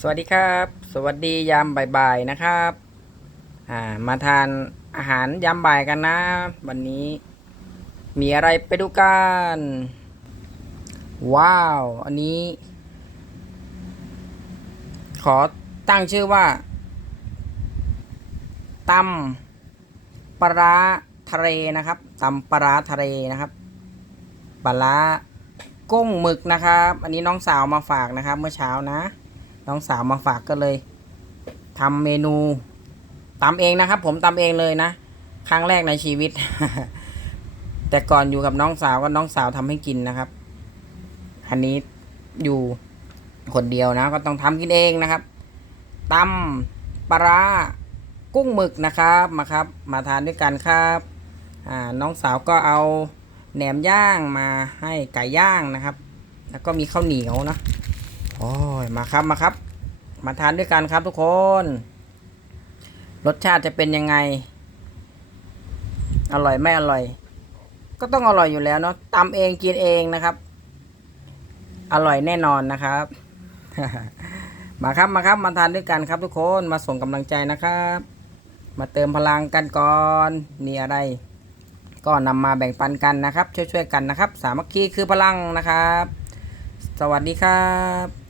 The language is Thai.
สวัสดีครับ สวัสดียามบ่ายๆนะครับอ่ามาทานอาหารยามบ่ายกันนะ วันนี้ มีอะไรไปดูกันว้าว อันนี้ ขอตั้งชื่อว่าตำปลาทะเลนะครับตำปลาทะเลนะครับปลาร้ากุ้งหมึกนะครับ อันนี้น้องสาวมาฝากนะครับ เมื่อเช้านะ น้องสาวมาฝากก็เลยทำเมนูตำเองนะครับ ผมตำเองเลยนะ ครั้งแรกในชีวิต แต่ก่อนอยู่กับน้องสาวก็น้องสาวทำให้กินนะครับ อันนี้อยู่คนเดียวนะ ก็ต้องทำกินเองนะครับตำปลากุ้งหมึกนะครับมาครับ มาทานด้วยกันครับอ่าน้องสาวก็เอาแหนมย่างมาให้ไก่ย่างนะครับ แล้วก็มีข้าวเหนียวนะอ้ย มาครับมาครับ มาทานด้วยกันครับทุกคน รสชาติจะเป็นยังไง อร่อยไม่อร่อย ก็ต้องอร่อยอยู่แล้วเนาะตำเองกินเองนะครับ อร่อยแน่นอนนะครับ มาครับมาครับมาทานด้วยกันครับ ทุกคนมาส่งกำลังใจนะครับ มาเติมพลังกันก่อนมีอะไร ก็นำมาแบ่งปันกันนะครับ ช่วยๆกันนะครับ สามัคคีคือพลังนะครับ สวัสดีครับ